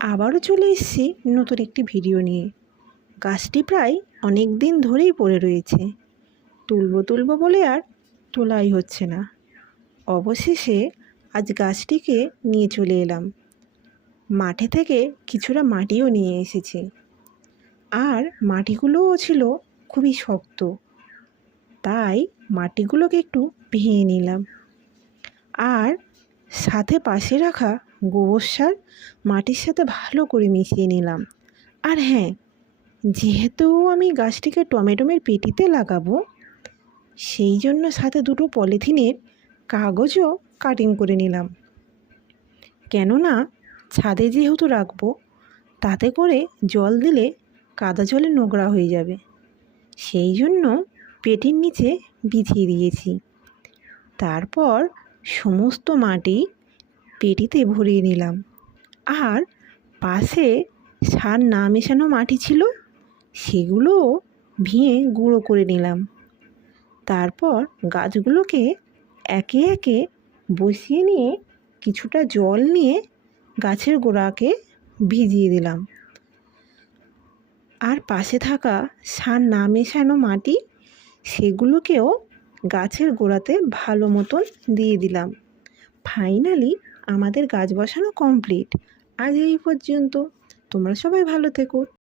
আবারও চলে এসেছি নতুন একটি ভিডিও নিয়ে। গাছটি প্রায় অনেক দিন ধরেই পড়ে রয়েছে, তুলবো বলে আর তোলাই হচ্ছে না। অবশেষে আজ গাছটিকে নিয়ে চলে এলাম। মাঠে থেকে কিছুটা মাটিও নিয়ে এসেছি, আর মাটিগুলোও ছিল খুবই শক্ত, তাই মাটিগুলোকে একটু ভেঙে নিলাম। আর সাথে পাশে রাখা গোবর সার মাটির সাথে ভালো করে মিশিয়ে নিলাম। আর হ্যাঁ, যেহেতু আমি গাছটিকে টমেটোমের পেটিতে লাগাবো, সেই জন্য সাথে দুটো পলিথিনের কাগজও কাটিং করে নিলাম। কেননা ছাদে যেহেতু রাখবো, তাতে করে জল দিলে কাদা জলে নোংরা হয়ে যাবে, সেই জন্য পেটির নিচে বিছিয়ে দিয়েছি। তারপর সমস্ত মাটি পেটিতে ভরিয়ে নিলাম, আর পাশে সার না মেশানো মাটি ছিল, সেগুলোও ভেঙে গুঁড়ো করে নিলাম। তারপর গাছগুলোকে একে একে বসিয়ে নিয়ে কিছুটা জল নিয়ে গাছের গোড়াকে ভিজিয়ে দিলাম। আর পাশে থাকা সার না মেশানো মাটি, সেগুলোকেও গাছের গোড়াতে ভালো মতন দিয়ে দিলাম। ফাইনালি আমাদের গাছ বসানো কমপ্লিট। আজ এই পর্যন্ত। তোমরা সবাই ভালো থেকো।